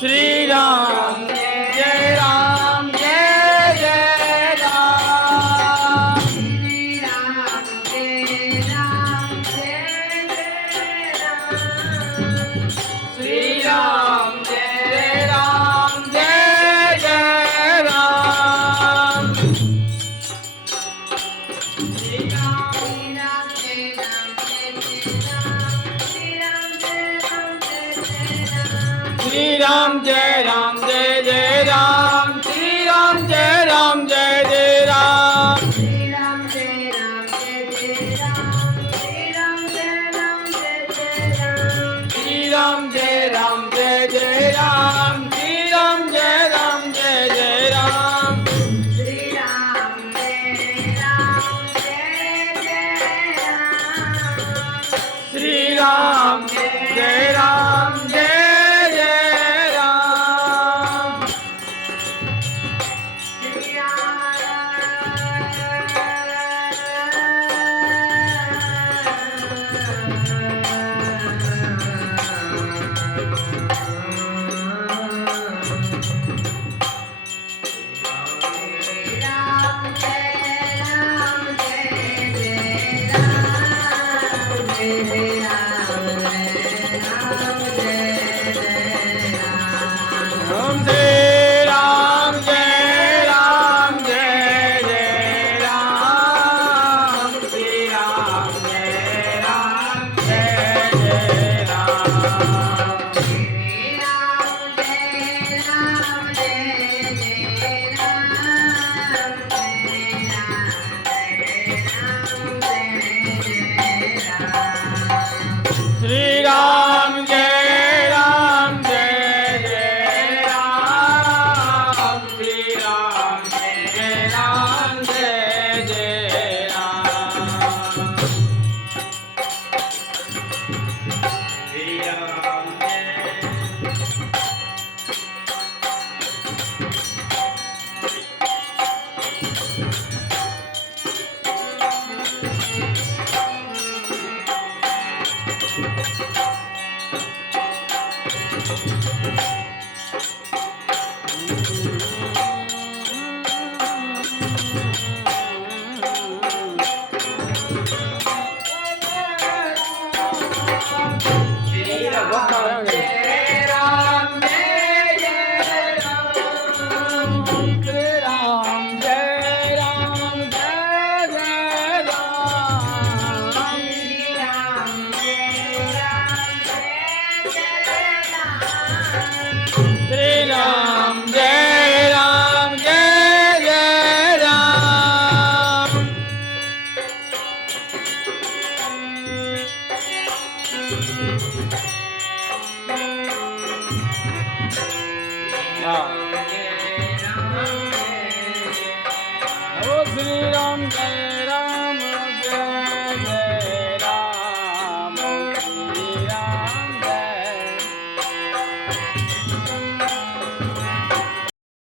Shriram Jai Ram Jai Jai Ram Shriram Jai Ram Jai Jai Ram Shriram Jai Ram Jai Jai Ram Shri Ram Jai Ram Jai Jai Ram Shri Ram Jai Ram Jai Jai Ram Shri Ram Jai Ram Jai Jai Ram Shri Ram Jai Ram Jai Jai Ram Shri Ram Jai Ram Jai Jai Ram Shri Ram Jai Ram Jai Jai Ram Shri Ram Jai Ram Jai Jai Ram Shri Ram Jai Ram Jai Shri Ram Jai